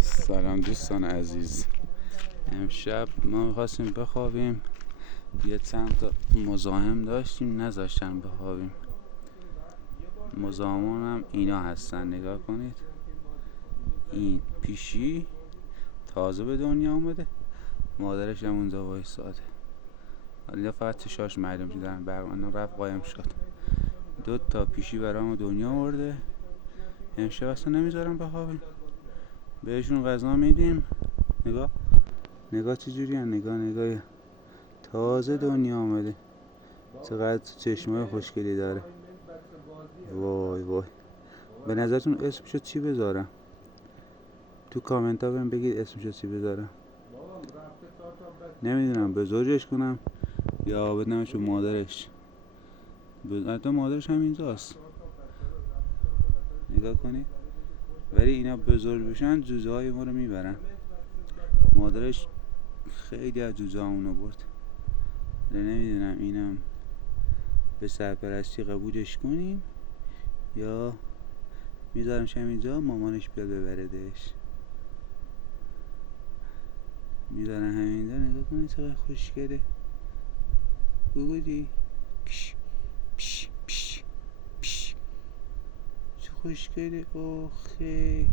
سلام دوستان عزیز، امشب ما میخواستیم بخوابیم، یه چند تا مزاحم داشتیم نذاشتن بخوابیم. مزاحمان هم اینا هستن، نگاه کنید. این پیشی تازه به دنیا آمده، مادرش هم اونجا وایساده. حالا فقط چشاش معلوم شدن، برقانه رفت قایم شد. 2 تا پیشی برام دنیا آورده. امشب اصلا نمیذارم بخوابیم، بهشون غذا میدیم. نگاه چجوری هن، نگاه تازه دنیا آمده، چقدر چشمای خوشگلی داره. وای وای، به نظرتون اسمشو چی بذارم؟ تو کامنت ها بهم بگید اسمشو چی بذارم. نمیدونم بزرگش کنم یا بدمش به مادرش. حتی مادرش هم اینجاست، نگاه کنید. ولی اینا بزرگ بشن جوجه های ما رو میبرن. مادرش خیلی از جوجه همونو برد. نمیدونم اینم به سرپرستی قبولش کنیم یا میذارمش همینجا مامانش بیاد ببردش. میذارم همینجا، نگاه کنید چقدر خوشگله. بودی کش پش پش پش چه خوشگله. آخه